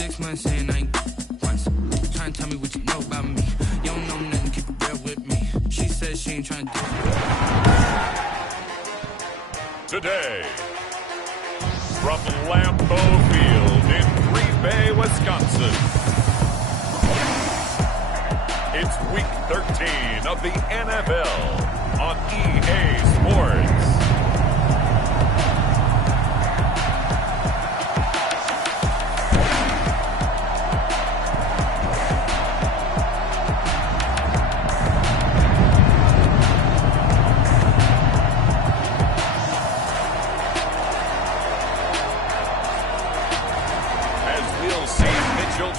6 months saying I ain't once. Trying to tell me what you know about me. You don't know nothing, keep it real with me. She says she ain't trying to do it. Today, from Lambeau Field in Green Bay, Wisconsin, it's Week 13 of the NFL on EA Sports.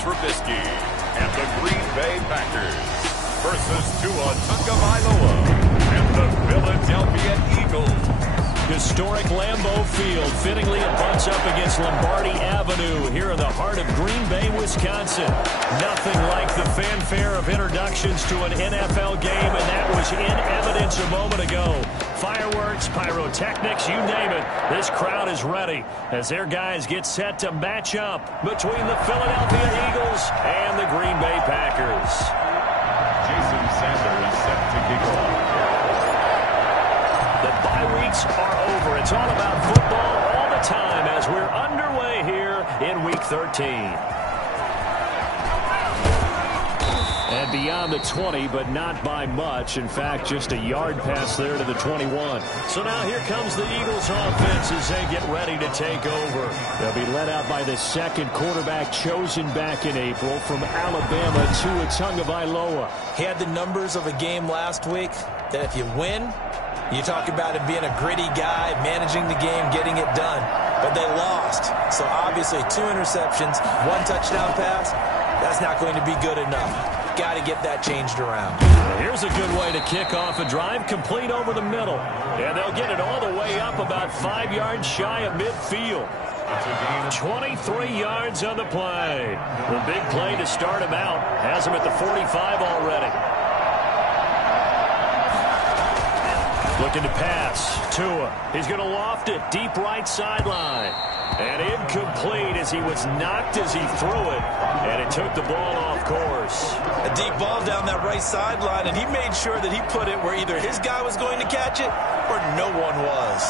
Trubisky and the Green Bay Packers versus Tua Tagovailoa and the Philadelphia Eagles. Historic Lambeau Field fittingly it butts up against Lombardi Avenue here in the heart of Green Bay, Wisconsin. Nothing like the fanfare of introductions to an NFL game, and that was in evidence a moment ago. Fireworks, pyrotechnics, you name it. This crowd is ready as their guys get set to match up between the Philadelphia Eagles and the Green Bay Packers. Jason Sanders set to kick off. The bye weeks are over. It's all about football all the time as we're underway here in Week 13. And beyond the 20, but not by much. In fact, just a yard pass there to the 21. So now here comes the Eagles offense as they get ready to take over. They'll be led out by the second quarterback chosen back in April from Alabama, Tua Tagovailoa. He had the numbers of a game last week that if you win, you talk about him being a gritty guy, managing the game, getting it done. But they lost. So obviously 2 interceptions, 1 touchdown pass, that's not going to be good enough. Got to get that changed around. Here's a good way to kick off a drive, complete over the middle. And they'll get it all the way up about 5 yards shy of midfield. 23 yards on the play. The big play to start him out. Has him at the 45 already. Looking to pass. Tua. He's going to loft it. Deep right sideline. And incomplete as he was knocked as he threw it. And it took the ball off course. A deep ball down that right sideline, and he made sure that he put it where either his guy was going to catch it or no one was.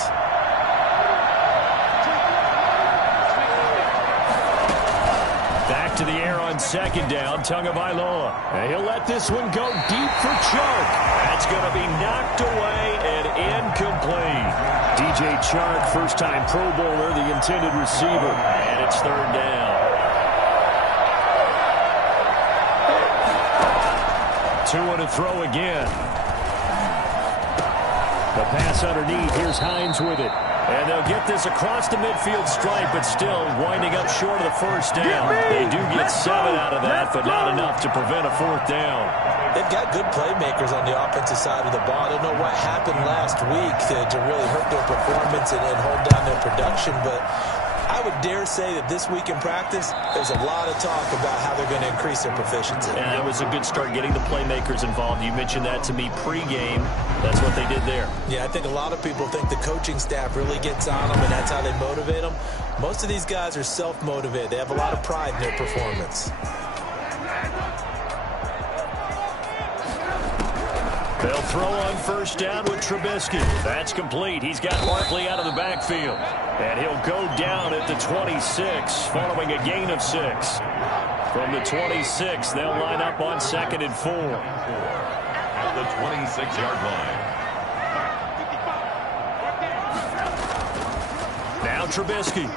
Back to the air on second down, Tagovailoa. And he'll let this one go deep for Chark. That's going to be knocked away and incomplete. DJ Chark, first-time Pro Bowler, the intended receiver. And it's third down. Tua to throw again. The pass underneath. Here's Hines with it. And they'll get this across the midfield stripe, but still winding up short of the first down. They do get 7 out of that, but not enough to prevent a 4th down. They've got good playmakers on the offensive side of the ball. I don't know what happened last week to really hurt their performance and hold down their production, but I would dare say that this week in practice, there's a lot of talk about how they're going to increase their proficiency. And it was a good start getting the playmakers involved. You mentioned that to me pregame. That's what they did there. Yeah, I think a lot of people think the coaching staff really gets on them, and that's how they motivate them. Most of these guys are self-motivated. They have a lot of pride in their performance. They'll throw on first down with Trubisky. That's complete. He's got Barkley out of the backfield. And he'll go down at the 26, following a gain of 6. From the 26, they'll line up on 2nd and 4. At the 26-yard line. Now Trubisky.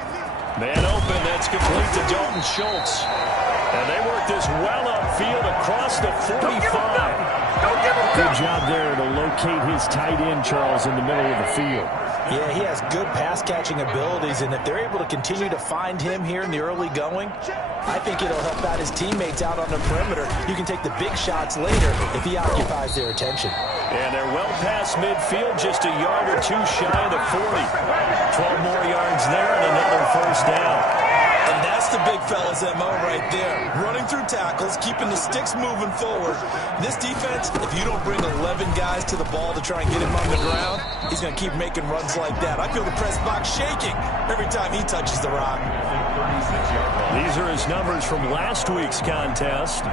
Man open. That's complete to Dalton Schultz. And they work this well upfield across the 45. Good job there to locate his tight end, Charles, in the middle of the field. Yeah, he has good pass-catching abilities, and if they're able to continue to find him here in the early going, I think it'll help out his teammates out on the perimeter. You can take the big shots later if he occupies their attention. And they're well past midfield, just a yard or 2 shy of the 40. 12 more yards there and another first down. And that's the big fella's MO right there. Running through tackles, keeping the sticks moving forward. This defense, if you don't bring 11 guys to the ball to try and get him on the ground, he's going to keep making runs like that. I feel the press box shaking every time he touches the rock. These are his numbers from last week's contest.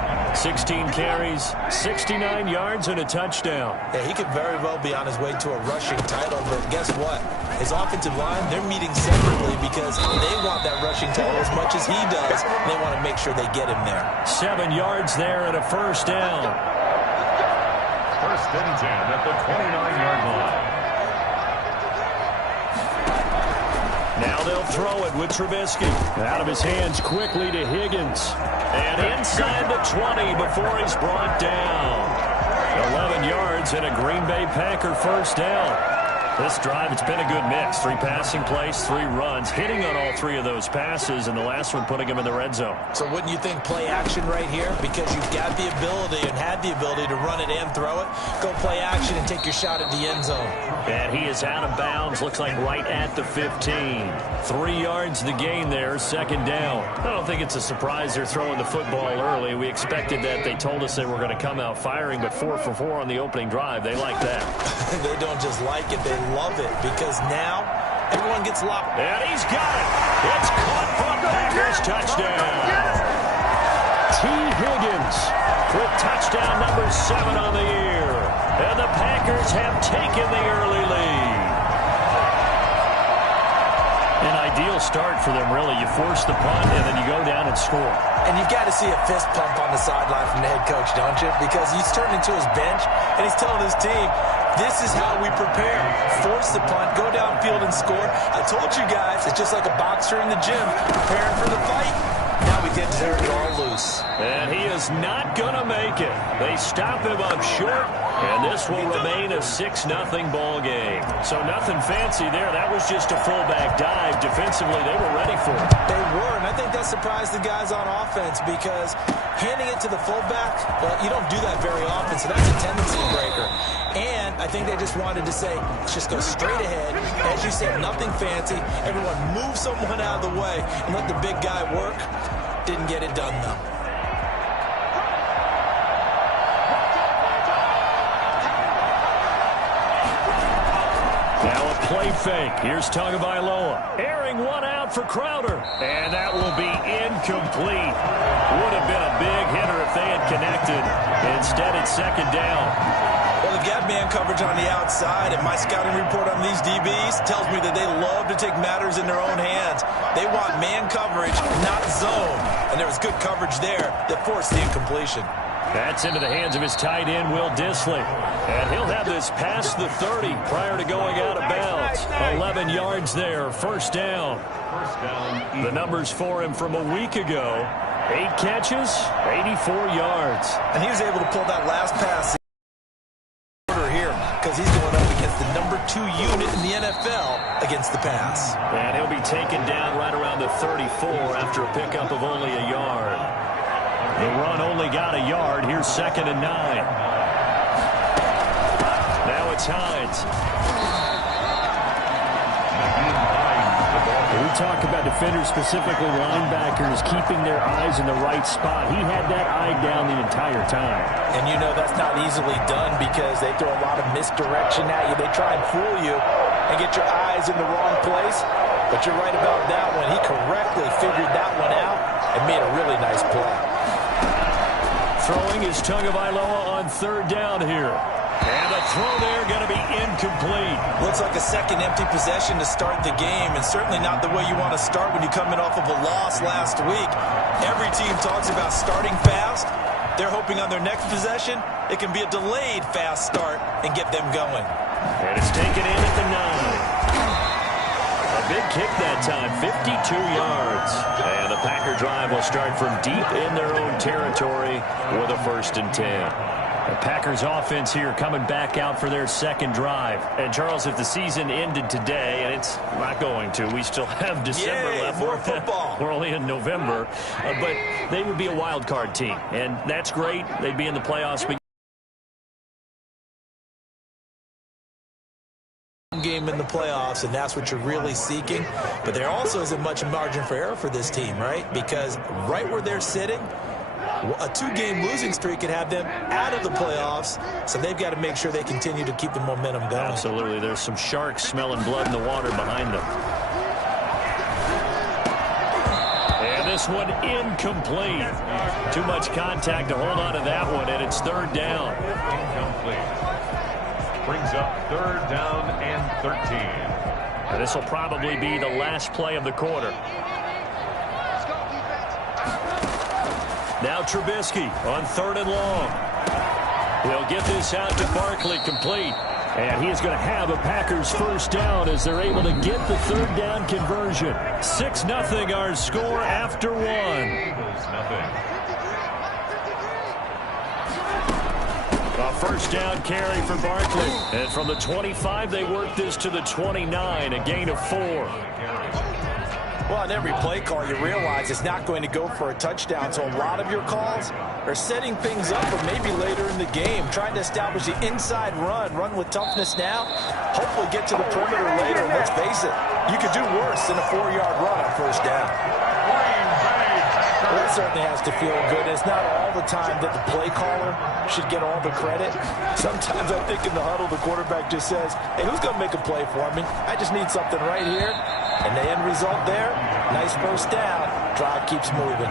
16 carries, 69 yards, and a touchdown. Yeah, he could very well be on his way to a rushing title, but guess what? His offensive line, they're meeting separately because they want that rushing title as much as he does. And they want to make sure they get him there. 7 yards there and a first down. First and 10 at the 29-yard line. Now they'll throw it with Trubisky. Out of his hands quickly to Higgins. And inside the 20 before he's brought down. 11 yards and a Green Bay Packer first down. This drive, it's been a good mix. 3 passing plays, 3 runs, hitting on all 3 of those passes, and the last one putting him in the red zone. So wouldn't you think play action right here? Because you've got the ability and had the ability to run it and throw it. Go play action and take your shot at the end zone. And he is out of bounds, looks like right at the 15. 3 yards the gain there, second down. I don't think it's a surprise they're throwing the football early. We expected that. They told us they were going to come out firing, but 4 for 4 on the opening drive. They like that. They don't just like it, they love it, because now everyone gets locked. And he's got it. It's caught for a Packers touchdown. T. Higgins with touchdown number 7 on the year. And the Packers have taken the early lead. An ideal start for them, really. You force the punt, and then you go down and score. And you've got to see a fist pump on the sideline from the head coach, don't you? Because he's turned into his bench, and he's telling his team, this is how we prepare. Force the punt, go downfield and score. I told you guys, it's just like a boxer in the gym, preparing for the fight. Now we get to it all loose. And he is not going to make it. They stop him up short, and this will remain a 6-0 ball game. So nothing fancy there. That was just a fullback dive. Defensively, they were ready for it. They were, and I think that surprised the guys on offense because handing it to the fullback, well, you don't do that very often, so that's a tendency breaker. And I think they just wanted to say, let's just go straight ahead. As you said, nothing fancy. Everyone move someone out of the way and let the big guy work. Didn't get it done, though. Now a play fake. Here's Tagovailoa. Airing one out for Crowder. And that will be incomplete. Would have been a big hitter if they had connected. Instead, it's second down. Well, they've got man coverage on the outside, and my scouting report on these DBs tells me that they love to take matters in their own hands. They want man coverage, not zone. And there was good coverage there that forced the incompletion. That's into the hands of his tight end, Will Dissly. And he'll have this past the 30 prior to going out of bounds. 11 yards there, first down. The numbers for him from a week ago. 8 catches, 84 yards. And he was able to pull that last pass here because he's going up against the number 2 unit in the NFL against the pass. And he'll be taken down right around the 34 after a pickup of only a yard. The run only got a yard. Here's second and 9. Now it's Hines. We talk about defenders, specifically linebackers, keeping their eyes in the right spot. He had that eye down the entire time. And you know that's not easily done because they throw a lot of misdirection at you. They try and fool you and get your eyes in the wrong place. But you're right about that one. He correctly figured that one out and made a really nice play. Throwing is Tagovailoa on third down here. And the throw there going to be incomplete. Looks like a second empty possession to start the game, and certainly not the way you want to start when you're coming off of a loss last week. Every team talks about starting fast. They're hoping on their next possession, it can be a delayed fast start and get them going. And it's taken in at the 9. A big kick that time, 52 yards. And the Packer drive will start from deep in their own territory with a 1st and 10. The Packers offense here coming back out for their second drive. And, Charles, if the season ended today, and it's not going to, we still have December left. More football. We're only in November. But they would be a wild card team. And that's great. They'd be in the playoffs. Game in the playoffs, and that's what you're really seeking. But there also isn't much margin for error for this team, right? Because right where they're sitting, a 2-game losing streak could have them out of the playoffs, so they've got to make sure they continue to keep the momentum going. Absolutely. There's some sharks smelling blood in the water behind them. this one incomplete. Too much contact to hold on to that one, and it's third down. Incomplete. Brings up third down and 13. And this will probably be the last play of the quarter. Now Trubisky on third and long. He'll get this out to Barkley, complete. And he is going to have a Packers first down as they're able to get the third down conversion. 6-0 our score after one. Eagles nothing. A first down carry for Barkley. And from the 25, they work this to the 29, a gain of 4. Well, on every play call, you realize it's not going to go for a touchdown. So a lot of your calls are setting things up for maybe later in the game, trying to establish the inside run with toughness now, hopefully get to the perimeter later. And let's face it, you could do worse than a 4-yard run on first down. Well, that certainly has to feel good. It's not all the time that the play caller should get all the credit. Sometimes I think in the huddle, the quarterback just says, hey, who's going to make a play for me? I just need something right here. And the end result there, nice first down. Drive keeps moving.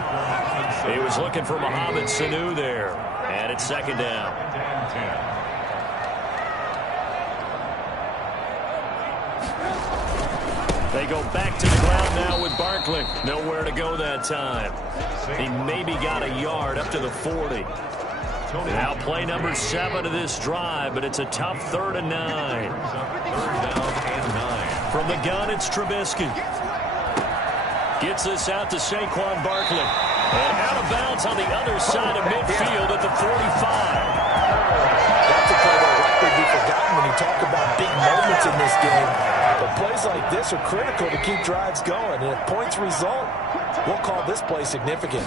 He was looking for Mohamed Sanu there. And it's second down. They go back to the ground now with Barkley. Nowhere to go that time. He maybe got a yard up to the 40. Now play number 7 of this drive, but it's a tough 3rd and 9. Third down and 9. From the gun, it's Trubisky. Gets this out to Saquon Barkley. And out of bounds on the other side of midfield at the 45. That's a play that will likely be forgotten when you talk about big moments in this game. But plays like this are critical to keep drives going. And if points result, we'll call this play significant.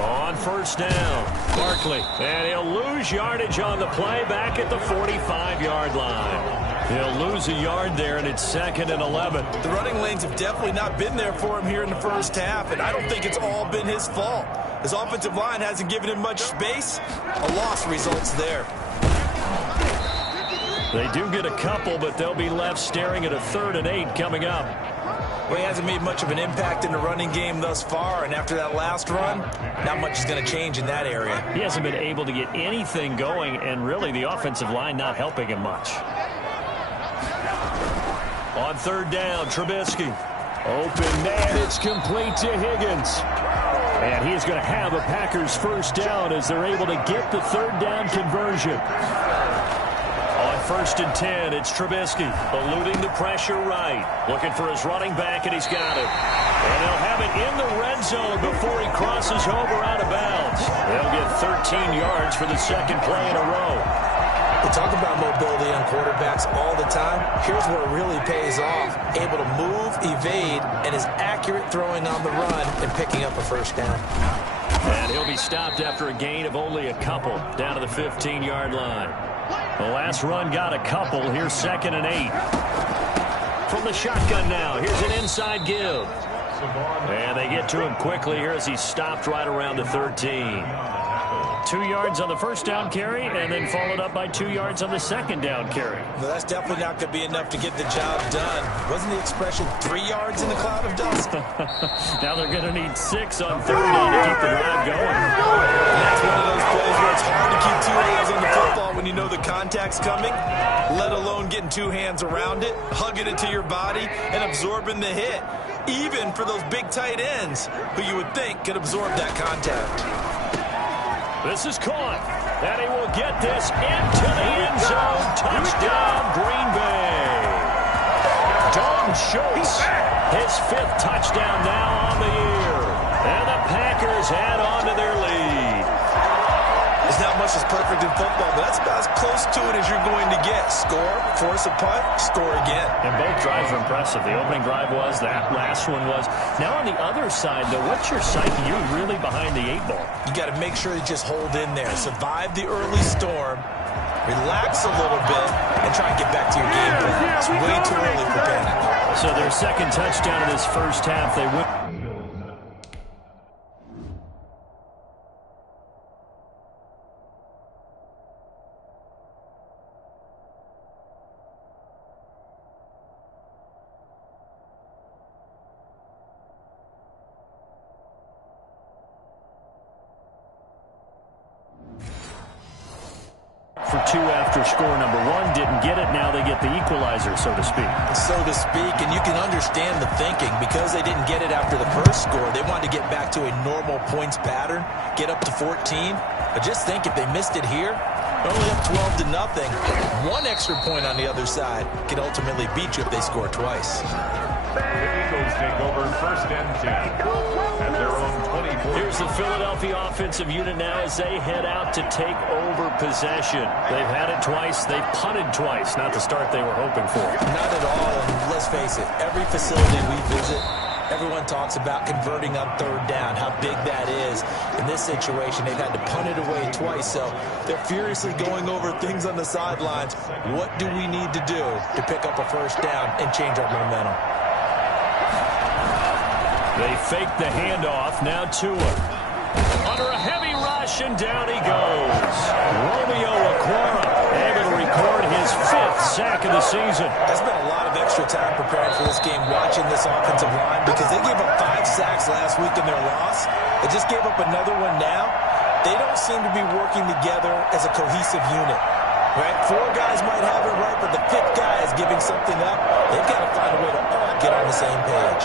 On first down, Barkley. And he'll lose yardage on the play back at the 45-yard line. He'll lose a yard there, and it's 2nd and 11. The running lanes have definitely not been there for him here in the first half, and I don't think it's all been his fault. His offensive line hasn't given him much space. A loss results there. They do get a couple, but they'll be left staring at a 3rd and 8 coming up. Well, he hasn't made much of an impact in the running game thus far, and after that last run, not much is going to change in that area. He hasn't been able to get anything going, and really the offensive line not helping him much. On 3rd down, Trubisky. Open man, it's complete to Higgins. And he is going to have a Packers first down as they're able to get the 3rd down conversion. On 1st and 10, it's Trubisky, eluding the pressure right. Looking for his running back, and he's got it. And they'll have it in the red zone before he crosses over out of bounds. They'll get 13 yards for the 2nd play in a row. We talk about mobility on quarterbacks all the time. Here's where it really pays off. Able to move, evade, and is accurate throwing on the run and picking up a first down. And he'll be stopped after a gain of only a couple down to the 15-yard line. The last run got a couple. Here's 2nd and 8. From the shotgun now, here's an inside give. And they get to him quickly here as he's stopped right around the 13. 2 yards on the first down carry, and then followed up by 2 yards on the second down carry. Well, that's definitely not going to be enough to get the job done. Wasn't the expression 3 yards in the cloud of dust? Now they're going to need 6 on third down to keep the drive going. And that's one of those plays where it's hard to keep 2 eyes on the football when you know the contact's coming, let alone getting 2 hands around it, hugging it to your body, and absorbing the hit. Even for those big tight ends who you would think could absorb that contact. This is caught, and he will get this into the end zone. Touchdown, Green Bay. Dalton Schultz, his 5th touchdown now on the year. And the Packers add on to their lead. There's not much that's perfect in football, but that's about as close to it as you're going to get. Score, force a punt, score again. And both drives are impressive. The opening drive was, that last one was. Now on the other side, though, what's your psyche? You're really behind the 8 ball. You got to make sure you just hold in there. Survive the early storm, relax a little bit, and try and get back to your game plan. It's way too early for panic. So their 2nd touchdown in this first half, they win. for two after score number one. Didn't get it. Now they get the equalizer, so to speak. So to speak, and you can understand the thinking. Because they didn't get it after the first score, they wanted to get back to a normal points pattern, get up to 14. But just think, if they missed it here, only up 12-0. One extra point on the other side could ultimately beat you if they score twice. The Eagles take over 1st and 10 at their own 24. Here's the Philadelphia offensive unit now as they head out to take over possession. They've had it twice. They've punted twice. Not the start they were hoping for. Not at all. And let's face it, every facility we visit, everyone talks about converting on 3rd down, how big that is. In this situation, they've had to punt it away twice, so they're furiously going over things on the sidelines. What do we need to do to pick up a 1st down and change our momentum? They fake the handoff. Now Tua. Under a heavy rush, and down he goes. Romeo Okwara able to record his 5th sack of the season. There's been a lot of extra time preparing for this game, watching this offensive line, because they gave up 5 sacks last week in their loss. They just gave up another one now. They don't seem to be working together as a cohesive unit. Right? 4 guys might have it right, but the 5th guy is giving something up. They've got to find a way to all get on the same page.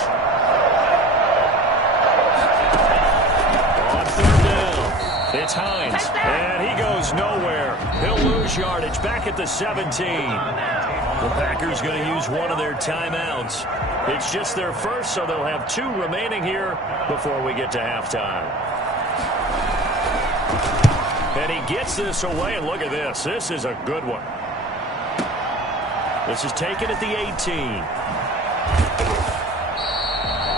It's Hines, and he goes nowhere. He'll lose yardage back at the 17. The Packers going to use one of their timeouts. It's just their first, so they'll have 2 remaining here before we get to halftime. And he gets this away, and look at this. This is a good one. This is taken at the 18.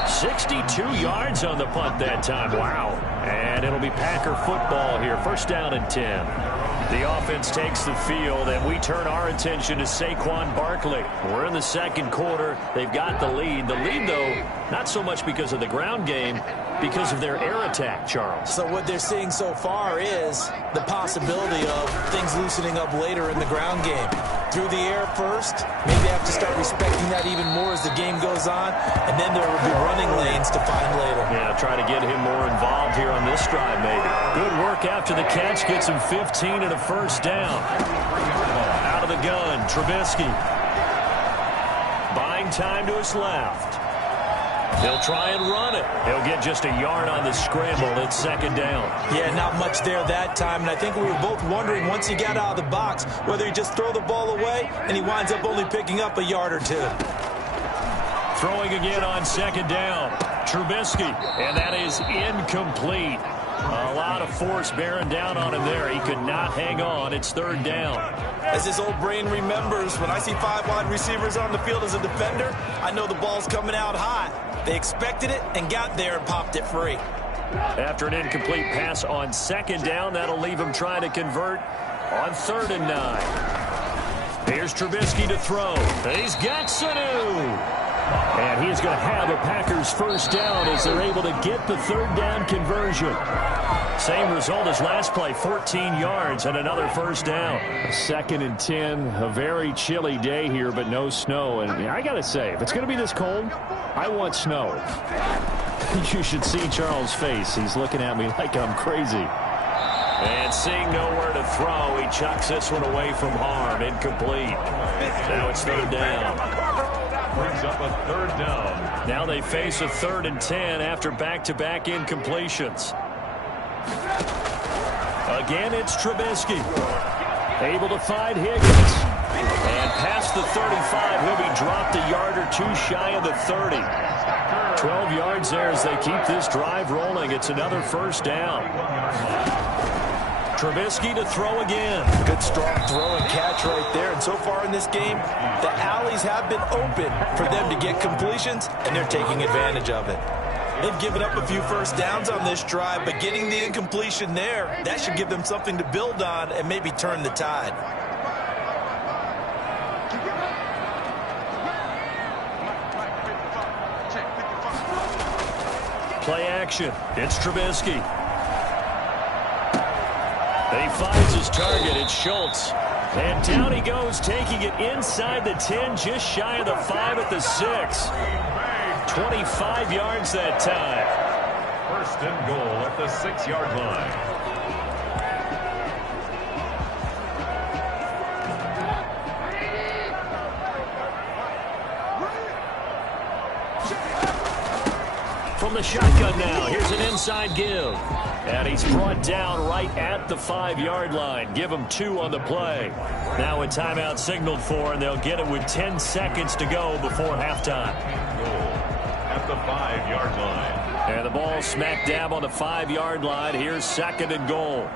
62 yards on the punt that time. Wow. And it'll be Packer football here. 1st down and 10. The offense takes the field, and we turn our attention to Saquon Barkley. We're in the 2nd quarter. They've got the lead. The lead, though, not so much because of the ground game, because of their air attack, Charles. So what they're seeing so far is the possibility of things loosening up later in the ground game. Through the air first, maybe they have to start respecting that even more as the game goes on, and then there will be running lanes to find later. Yeah, try to get him more involved here on this drive, maybe. Good work after the catch, gets him 15 and a 1st down. Out of the gun, Trubisky. Buying time to his left. He'll try and run it. He'll get just a yard on the scramble. It's 2nd down. Yeah, not much there that time. And I think we were both wondering once he got out of the box whether he just throw the ball away and he winds up only picking up a yard or 2. Throwing again on 2nd down. Trubisky. And that is incomplete. A lot of force bearing down on him there. He could not hang on. It's 3rd down. As his old brain remembers, when I see 5 wide receivers on the field as a defender, I know the ball's coming out high. They expected it and got there and popped it free. After an incomplete pass on 2nd down, that'll leave him trying to convert on 3rd and 9. Here's Trubisky to throw. He's got Sanu. And he is going to have a Packers 1st down as they're able to get the 3rd down conversion. Same result as last play, 14 yards and another 1st down. 2nd and 10, a very chilly day here, but no snow. And I got to say, if it's going to be this cold, I want snow. You should see Charles' face. He's looking at me like I'm crazy. And seeing nowhere to throw, he chucks this one away from harm. Incomplete. Now it's 3rd down. Brings up a 3rd down. Now they face a 3rd and 10 after back-to-back incompletions. Again, it's Trubisky. Able to find Higgins. And past the 35, he'll be dropped a yard or 2 shy of the 30. 12 yards there as they keep this drive rolling. It's another 1st down. Trubisky to throw again. Good strong throw and catch right there. And so far in this game, the alleys have been open for them to get completions, and they're taking advantage of it. They've given up a few 1st downs on this drive, but getting the incompletion there, that should give them something to build on and maybe turn the tide. Play action. It's Trubisky. He finds his target. It's Schultz. And down he goes, taking it inside the 10, just shy of the 5 at the 6. 25 yards that time. 1st and goal at the 6-yard line. from the shotgun now. Here's an inside give. And he's brought down right at the 5-yard line. Give him 2 on the play. Now a timeout signaled for, and they'll get it with 10 seconds to go before halftime. Goal at the 5-yard line. And the ball smack dab on the 5-yard line. Here's 2nd and goal.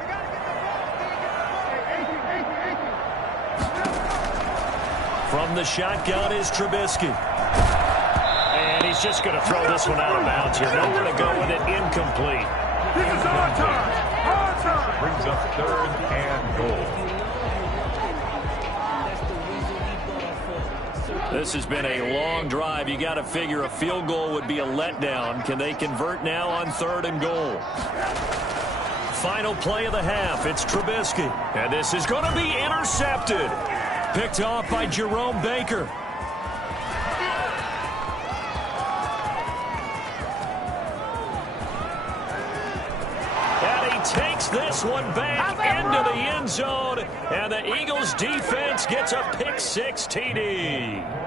From the shotgun is Trubisky. And he's just going to throw this one out of bounds here. Nowhere to go with it. Incomplete. This is our time. Our time. Brings up 3rd and goal. This has been a long drive. You got to figure a field goal would be a letdown. Can they convert now on 3rd and goal? Final play of the half. It's Trubisky. And this is going to be intercepted. Picked off by Jerome Baker. And he takes this one back into the end zone. And the Eagles defense gets a pick-6 TD.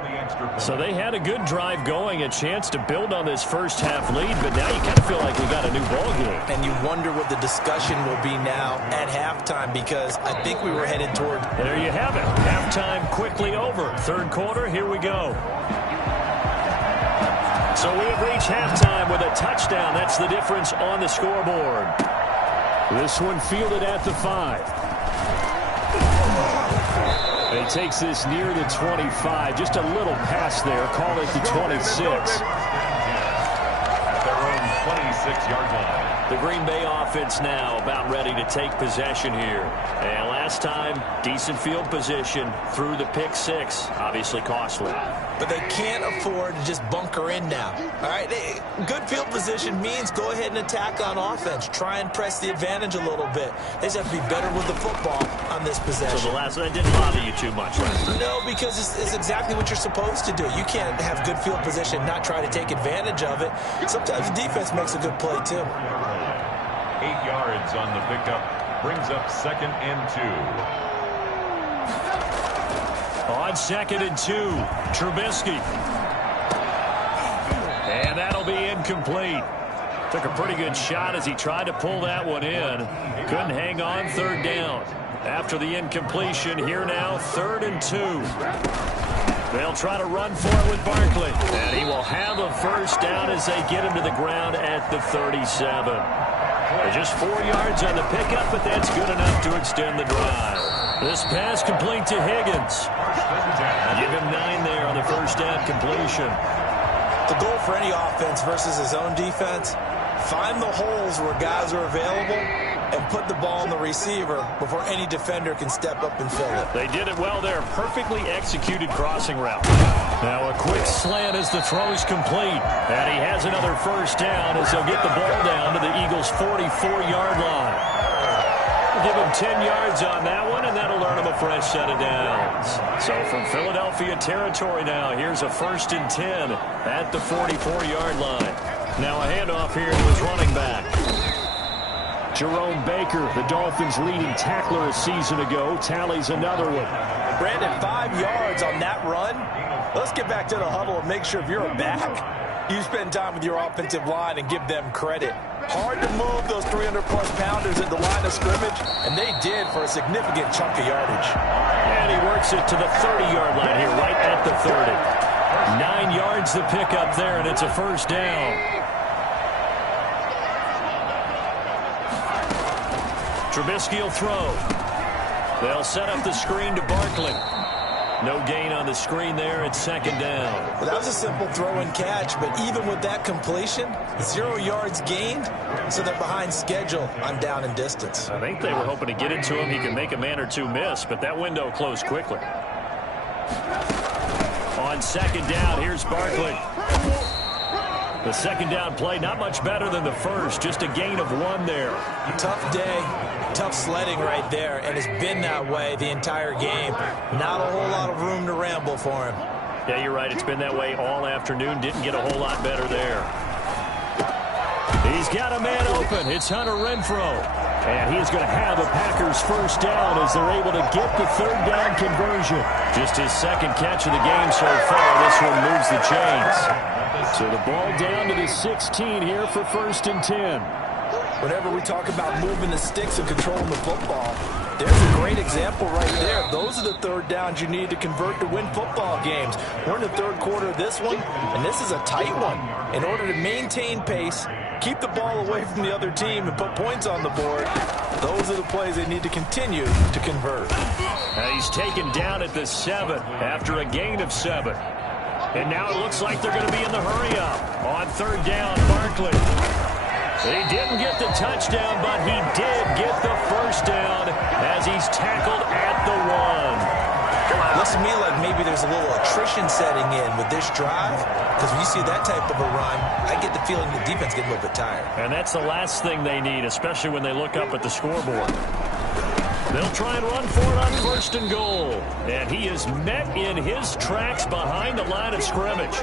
So they had a good drive going, a chance to build on this first half lead, but now you kind of feel like we got a new ball game. And you wonder what the discussion will be now at halftime, because I think we were headed toward... There you have it. Halftime quickly over. 3rd quarter, here we go. So we have reached halftime with a touchdown. That's the difference on the scoreboard. This one fielded at the 5. He takes this near the 25. Just a little pass there. Call it the 26. At their own 26-yard line. The Green Bay offense now about ready to take possession here. And last time, decent field position through the pick-6. Obviously costly. But they can't afford to just bunker in now. All right, good field position means go ahead and attack on offense. Try and press the advantage a little bit. They just have to be better with the football on this possession. So the last one didn't bother you too much last time? No, because it's exactly what you're supposed to do. You can't have good field position, not try to take advantage of it. Sometimes the defense makes a good play, too. 8 yards on the pickup. Brings up 2nd and 2. On 2nd and 2, Trubisky. And that'll be incomplete. Took a pretty good shot as he tried to pull that one in. Couldn't hang on. 3rd down. After the incompletion, here now, 3rd and 2. They'll try to run for it with Barkley. And he will have a first down as they get him to the ground at the 37. Just 4 yards on the pickup, but that's good enough to extend the drive. This pass complete to Higgins. Give him 9 there on the first down completion. The goal for any offense versus his own defense, find the holes where guys are available and put the ball in the receiver before any defender can step up and fill it. They did it well there. Perfectly executed crossing route. Now a quick slant as the throw's complete. And he has another first down as they'll get the ball down to the Eagles' 44-yard line. We'll give him 10 yards on that one, and that'll earn him a fresh set of downs. So from Philadelphia territory now, here's a 1st and 10 at the 44-yard line. Now a handoff here to his running back. Jerome Baker, the Dolphins' leading tackler a season ago, tallies another one. Brandon, 5 yards on that run. Let's get back to the huddle and make sure if you're a back, you spend time with your offensive line and give them credit. Hard to move those 300-plus pounders at the line of scrimmage, and they did for a significant chunk of yardage. And he works it to the 30-yard line here, right at the 30. 9 yards to pick up there, and it's a first down. Trubisky will throw. They'll set up the screen to Barkley. No gain on the screen there. It's 2nd down. Well, that was a simple throw and catch, but even with that completion, 0 yards gained, so they're behind schedule on down and distance. I think they were hoping to get it to him. He can make a man or two miss, but that window closed quickly. On 2nd down, here's Barkley. The 2nd down play, not much better than the first, just a gain of 1 there. Tough day, tough sledding right there, and it's been that way the entire game. Not a whole lot of room to ramble for him. Yeah, you're right. It's been that way all afternoon. Didn't get a whole lot better there. He's got a man open. It's Hunter Renfrow. And he's going to have the Packers' first down as they're able to get the 3rd down conversion. Just his 2nd catch of the game so far. This one moves the chains. So the ball down to the 16 here for 1st and 10. Whenever we talk about moving the sticks and controlling the football, there's a great example right there. Those are the third downs you need to convert to win football games. We're in the third quarter of this one, and this is a tight one. In order to maintain pace, keep the ball away from the other team, and put points on the board, those are the plays they need to continue to convert. He's taken down at the 7 after a gain of 7. And now it looks like they're going to be in the hurry-up. On 3rd down, Barkley. He didn't get the touchdown, but he did get the 1st down as he's tackled at the 1. Looks to me like maybe there's a little attrition setting in with this drive, because when you see that type of a run, I get the feeling the defense gets a little bit tired. And that's the last thing they need, especially when they look up at the scoreboard. They'll try and run for it on 1st and goal. And he is met in his tracks behind the line of scrimmage.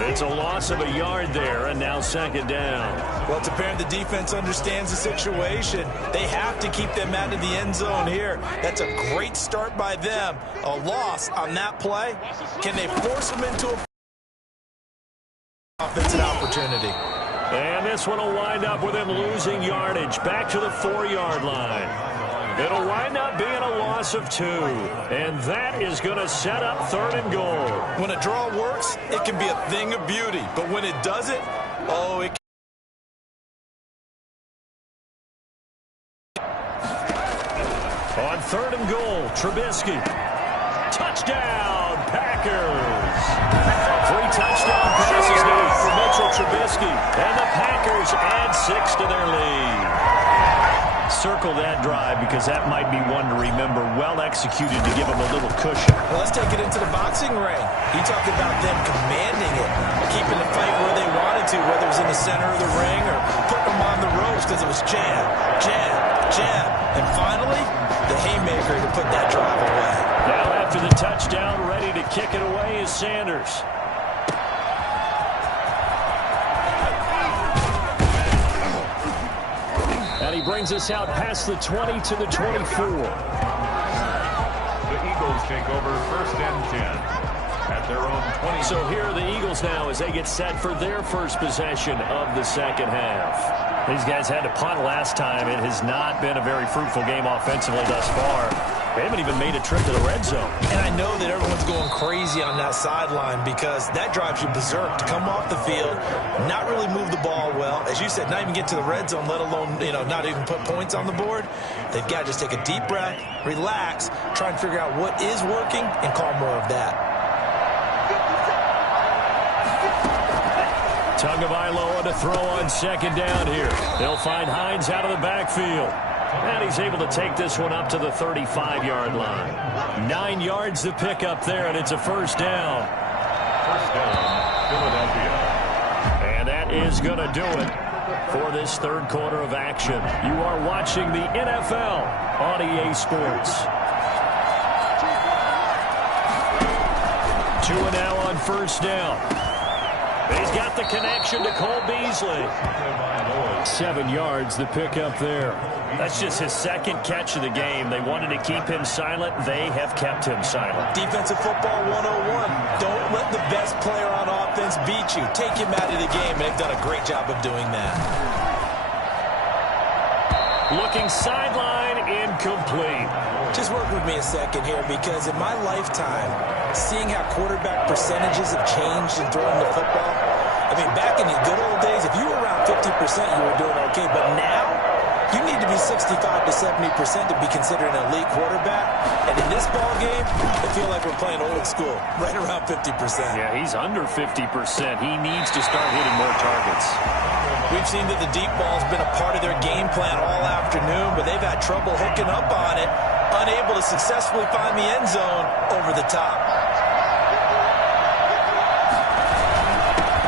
It's a loss of a yard there, and now 2nd down. Well, it's apparent the defense understands the situation. They have to keep them out of the end zone here. That's a great start by them. A loss on that play. Can they force them into a offensive opportunity? And this one will wind up with him losing yardage back to the 4-yard line. It'll wind up being a loss of 2. And that is going to set up 3rd and goal. When a draw works, it can be a thing of beauty. But when it doesn't, oh, it On 3rd and goal, Trubisky. Touchdown, Packers. 3 touchdown passes now for Mitchell Trubisky. And the Packers add 6 to their lead. Circle that drive because that might be one to remember. Well executed to give them a little cushion. Well, let's take it into the boxing ring. You talk about them commanding it, keeping the fight where they wanted to, whether it was in the center of the ring or putting them on the ropes because it was jab, jab, jab. And finally, the haymaker to put that drive away. Now after the touchdown, ready to kick it away is Sanders. And he brings us out past the 20 to the 24. The Eagles take over 1st and 10 at their own 20. So here are the Eagles now as they get set for their first possession of the 2nd half. These guys had to punt last time. It has not been a very fruitful game offensively thus far. They haven't even made a trip to the red zone. And I know that everyone's going crazy on that sideline because that drives you berserk to come off the field, not really move the ball well. As you said, not even get to the red zone, let alone, not even put points on the board. They've got to just take a deep breath, relax, try and figure out what is working and call more of that. Tagovailoa to throw on 2nd down here. They'll find Hines out of the backfield. And he's able to take this one up to the 35-yard line. 9 yards to pick up there, and it's a 1st down. 1st down, Philadelphia. And that is going to do it for this 3rd quarter of action. You are watching the NFL on EA Sports. 2 now on 1st down. He's got the connection to Cole Beasley. 7 yards the pick up there. That's just his 2nd catch of the game. They wanted to keep him silent. They have kept him silent. Defensive football 101. Don't let the best player on offense beat you. Take him out of the game, and they've done a great job of doing that. Looking sideline, incomplete. Just work with me a second here, because in my lifetime, seeing how quarterback percentages have changed in throwing the football, I mean, back in the good old days, if you were around 50%, you were doing okay. But now, you need to be 65 to 70% to be considered an elite quarterback. And in this ball game, I feel like we're playing old school, right around 50%. Yeah, he's under 50%. He needs to start hitting more targets. We've seen that the deep ball's been a part of their game plan all afternoon, but they've had trouble hooking up on it, unable to successfully find the end zone over the top.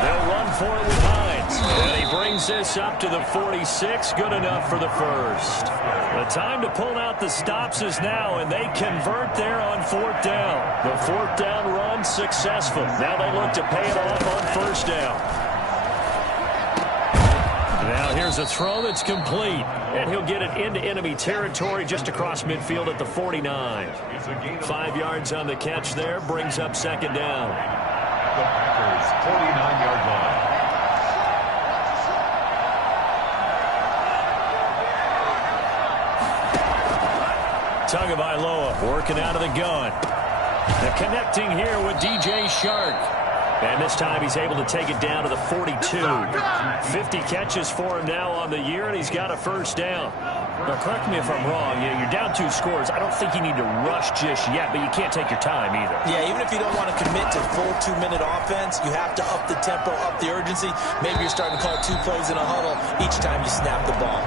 They'll run for it with Hines. And he brings this up to the 46. Good enough for the 1st. The time to pull out the stops is now, and they convert there on 4th down. The 4th down run successful. Now they look to pay it off on 1st down. Now here's a throw that's complete, and he'll get it into enemy territory just across midfield at the 49. 5 yards on the catch there, brings up 2nd down. The Packers' 49-yard line. Tagovailoa working out of the gun. And connecting here with DJ Shark. And this time he's able to take it down to the 42. 50 catches for him now on the year, and he's got a first down. Now, correct me if I'm wrong. You're down 2 scores. I don't think you need to rush just yet, but you can't take your time either. Yeah, even if you don't want to commit to full 2-minute offense, you have to up the tempo, up the urgency. Maybe you're starting to call 2 plays in a huddle each time you snap the ball.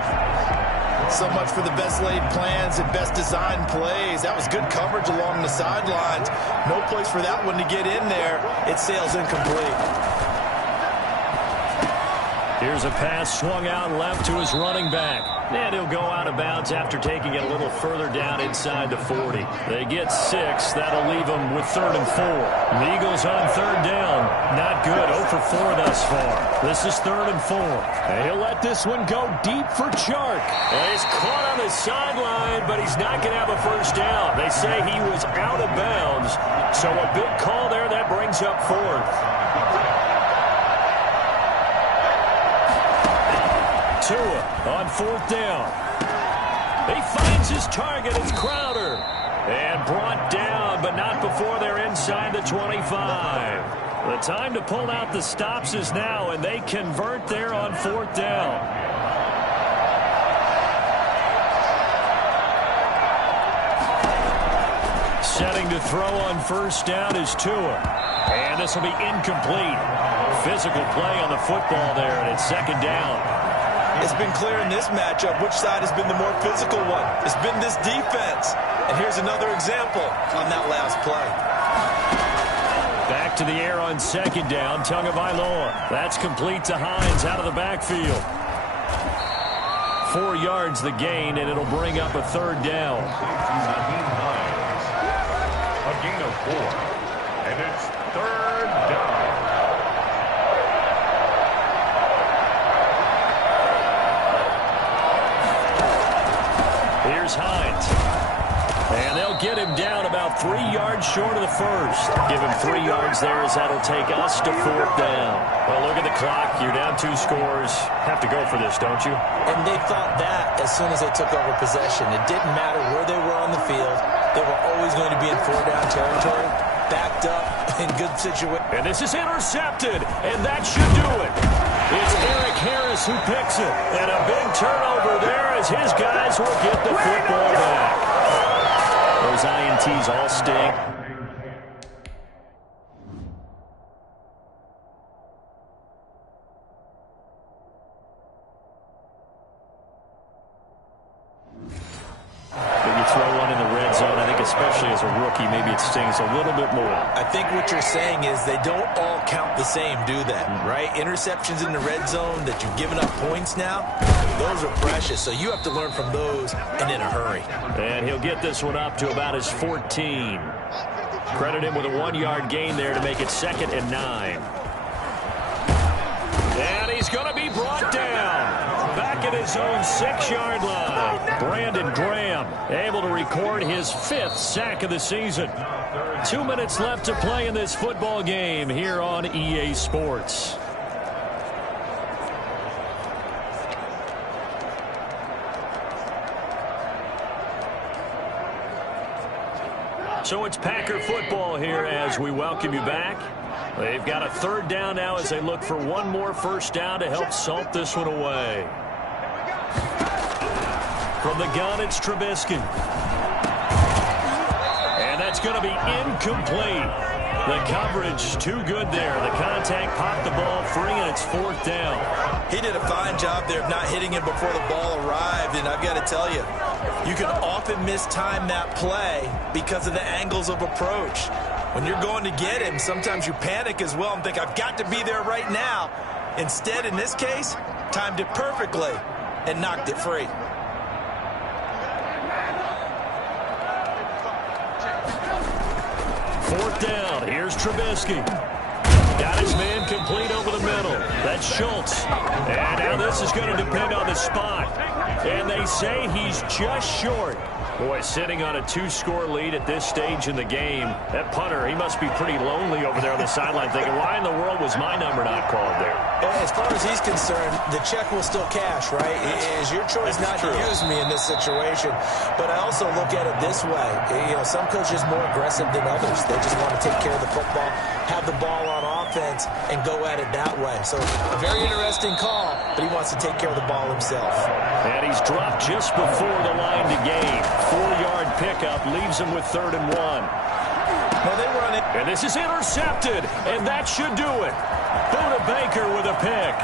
So much for the best laid plans and best designed plays. That was good coverage along the sidelines. No place for that one to get in there. It sails incomplete. Here's a pass swung out left to his running back. And he'll go out of bounds after taking it a little further down inside the 40. They get 6. That'll leave them with 3rd and 4. The Eagles on 3rd down. Not good. 0 for 4 thus far. This is 3rd and 4. And he'll let this one go deep for Chark. And he's caught on the sideline, but he's not going to have a first down. They say he was out of bounds. So a big call there. That brings up 4th. Tua on 4th down. He finds his target. It's Crowder. And brought down, but not before they're inside the 25. The time to pull out the stops is now, and they convert there on 4th down. Setting to throw on first down is Tua. And this will be incomplete. Physical play on the football there, and it's 2nd down. It's been clear in this matchup which side has been the more physical one. It's been this defense. And here's another example on that last play. Back to the air on 2nd down. Tagovailoa. That's complete to Hines out of the backfield. 4 yards the gain, and it'll bring up a 3rd down. A gain of 4. And it's 3rd down. Here's Hines. And they'll get him down about 3 yards short of the first. Give him 3 yards there as that'll take us to 4th down. Well, look at the clock. You're down 2 scores. Have to go for this, don't you? And they thought that as soon as they took over possession. It didn't matter where they were on the field. They were always going to be in 4-down territory, backed up, in good situation. And this is intercepted, and that should do it. It's Eric Harris who picks it. And a big turnover there as his guys will get the football back. Those INTs all sting. When you throw one in the red zone, I think especially as a rookie, maybe it stings a little bit more. I think what you're saying is they don't all count the same, do they? Right? Interceptions in the red zone that you've given up points now, those are precious. So you have to learn from those and in a hurry. And he'll get this one up to about his 14. Credit him with a 1-yard gain there to make it 2nd and 9. And he's going to be brought down. Back at his own 6-yard line. Brandon Graham able to record his 5th sack of the season. 2 minutes left to play in this football game here on EA Sports. So it's Packer football here as we welcome you back. They've got a 3rd down now as they look for one more first down to help salt this one away. From the gun, it's Trubisky. And that's going to be incomplete. The coverage too good there. The contact popped the ball free, and it's 4th down. He did a fine job there of not hitting him before the ball arrived, and I've got to tell you, you can often mistime that play because of the angles of approach. When you're going to get him, sometimes you panic as well and think, I've got to be there right now. Instead, in this case, timed it perfectly and knocked it free. Fourth down. Here's Trubisky. Got his man complete over the middle. That's Schultz. And now this is going to depend on the spot. And they They say he's just short. Boy, sitting on a 2-score lead at this stage in the game. That punter, he must be pretty lonely over there on the sideline thinking, why in the world was my number not called there? As far as he's concerned, the check will still cash, right? It is your choice not to use me in this situation. But I also look at it this way. You know, some coaches are more aggressive than others. They just want to take care of the football, have the ball on offense, and go at it that way. So a very interesting call, but he wants to take care of the ball himself. And he's dropped just before the line to gain. 4-yard pickup leaves him with 3rd and 1. Now they run it. And this is intercepted, and that should do it. Buda Baker with a pick.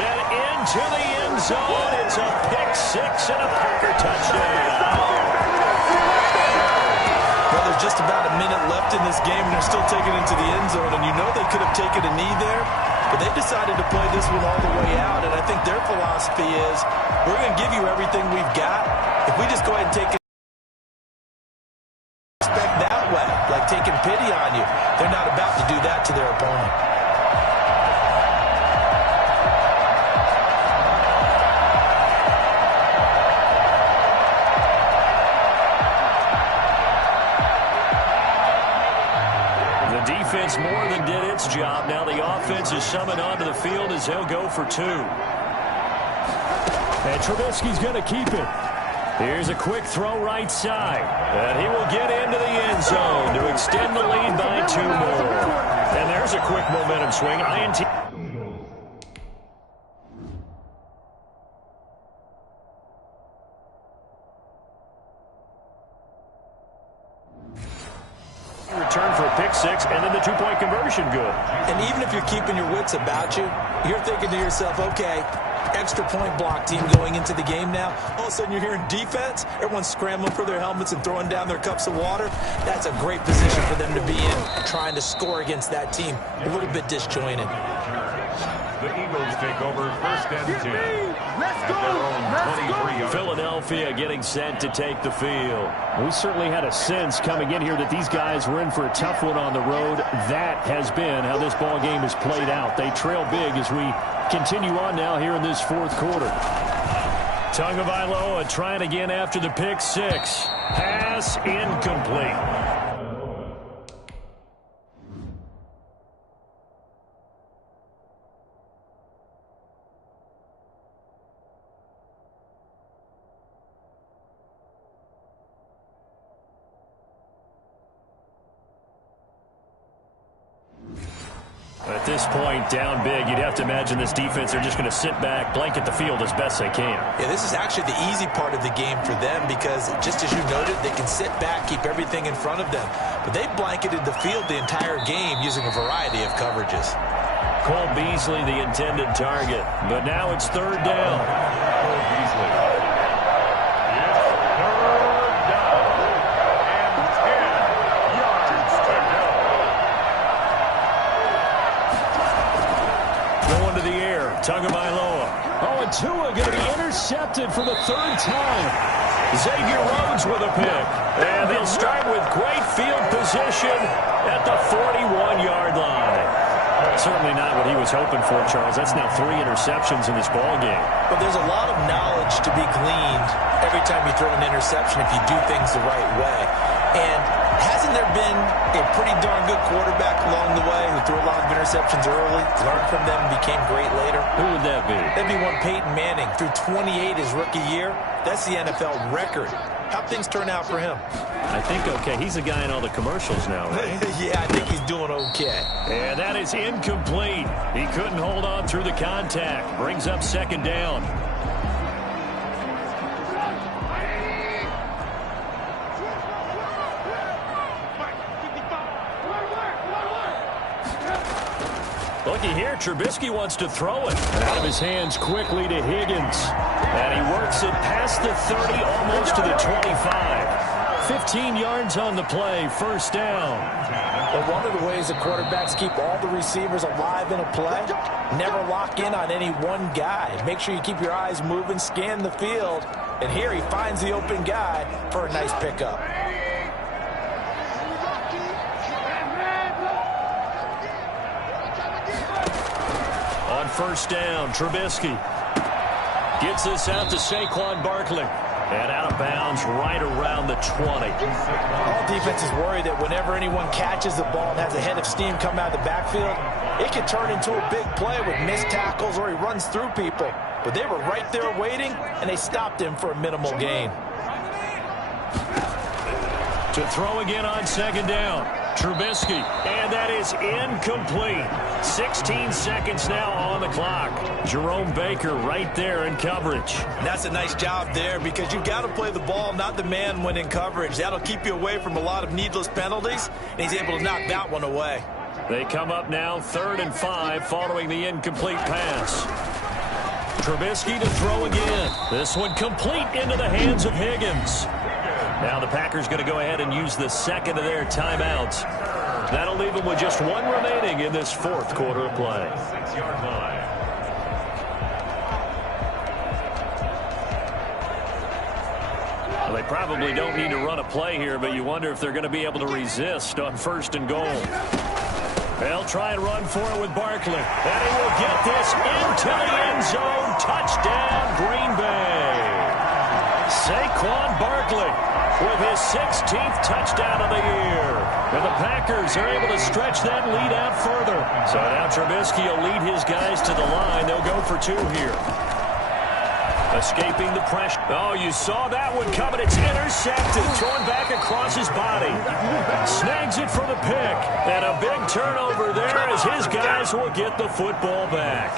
And into the end zone. It's a pick 6 and a Packer touchdown. Well, there's just about a minute left in this game, and they're still taking it to the end zone. And you know they could have taken a knee there, but they decided to play this one all the way out. And I think their philosophy is, we're going to give you everything we've got. If we just go ahead and take it that way, like taking pity on you, they're not about to do that to their opponent. The defense more than did its job. Now the offense is summoned onto the field as they'll go for 2. And Trubisky's going to keep it. Here's a quick throw right side. And he will get into the end zone to extend the lead by 2 more. And there's a quick momentum swing. INT. Return for a pick 6, and then the 2-point conversion good. And even if you're keeping your wits about you, you're thinking to yourself, okay, extra point block team going into the game now. All of a sudden you're hearing defense. Everyone's scrambling for their helmets and throwing down their cups of water. That's a great position for them to be in, trying to score against that team. A little bit disjointed. The Eagles take over 1st and 10. Let's go! Philadelphia getting set to take the field. We certainly had a sense coming in here that these guys were in for a tough one on the road. That has been how this ball game has played out. They trail big as we continue on now here in this 4th quarter. Tagovailoa trying again after the pick 6. Pass incomplete. At this point, down big, you'd have to imagine this defense, they're just going to sit back, blanket the field as best they can. Yeah, this is actually the easy part of the game for them because, just as you noted, they can sit back, keep everything in front of them. But they blanketed the field the entire game using a variety of coverages. Cole Beasley, the intended target. But now it's 3rd down. Cole Beasley. Tagovailoa. Oh, and Tua going to be intercepted for the 3rd time. Xavier Rhodes with a pick. And they'll start with great field position at the 41-yard line. Certainly not what he was hoping for, Charles. That's now 3 interceptions in this ball game. But there's a lot of knowledge to be gleaned every time you throw an interception if you do things the right way. And hasn't there been a pretty darn good quarterback along the way who threw a lot of interceptions early, learned from them, and became great later? Who would that be? That'd be one Peyton Manning. Threw 28 his rookie year. That's the NFL record. How'd things turn out for him? I think okay. He's a guy in all the commercials now, right? Yeah, I think he's doing okay. And that is incomplete. He couldn't hold on through the contact. Brings up 2nd down. Looky here, Trubisky wants to throw it. Out of his hands quickly to Higgins. And he works it past the 30, almost to the 25. 15 yards on the play, 1st down. But one of the ways that quarterbacks keep all the receivers alive in a play, never lock in on any one guy. Make sure you keep your eyes moving, scan the field. And here he finds the open guy for a nice pickup. On first down, Trubisky gets this out to Saquon Barkley. And out of bounds right around the 20. All defenses worry that whenever anyone catches the ball and has a head of steam come out of the backfield, it can turn into a big play with missed tackles or he runs through people. But they were right there waiting, and they stopped him for a minimal gain. To throw again on second down, Trubisky, and that is incomplete. 16 seconds now on the clock. Jerome Baker right there in coverage. And that's a nice job there because you've got to play the ball, not the man when in coverage. That'll keep you away from a lot of needless penalties, and he's able to knock that one away. They come up now 3rd and 5 following the incomplete pass. Trubisky to throw again. This one complete into the hands of Higgins. Now the Packers going to go ahead and use the second of their timeouts. That'll leave them with just one remaining in this 4th quarter of play. 6-yard line. Well, they probably don't need to run a play here, but you wonder if they're going to be able to resist on 1st and goal. They'll try and run for it with Barkley. And he will get this into the end zone. Touchdown, Green Bay. Saquon Barkley with his 16th touchdown of the year. And the Packers are able to stretch that lead out further. So now Trubisky will lead his guys to the line. They'll go for 2 here. Escaping the pressure. Oh, you saw that one coming. It's intercepted. Thrown back across his body. Snags it for the pick. And a big turnover there as his guys will get the football back.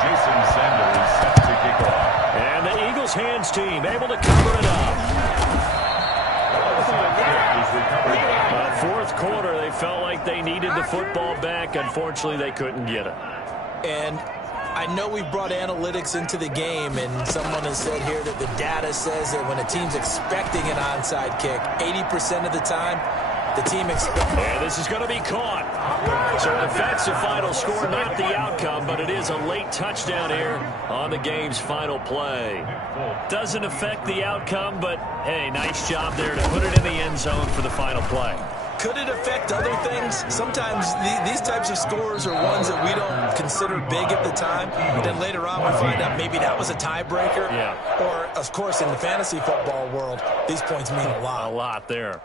Jason Sanders set to kick off. And the Eagles hands team able to cover it up. 4th quarter, they felt like they needed the football back. Unfortunately, they couldn't get it. And I know we've brought analytics into the game, and someone has said here that the data says that when a team's expecting an onside kick, 80% of the time, the team expects. And this is going to be caught. So it affects the final score, not the outcome, but it is a late touchdown here on the game's final play. Doesn't affect the outcome, but, hey, nice job there to put it in the end zone for the final play. Could it affect other things? Sometimes these types of scores are ones that we don't consider big at the time. Then later on we find out maybe that was a tiebreaker. Yeah. Or, of course, in the fantasy football world, these points mean a lot. A lot there.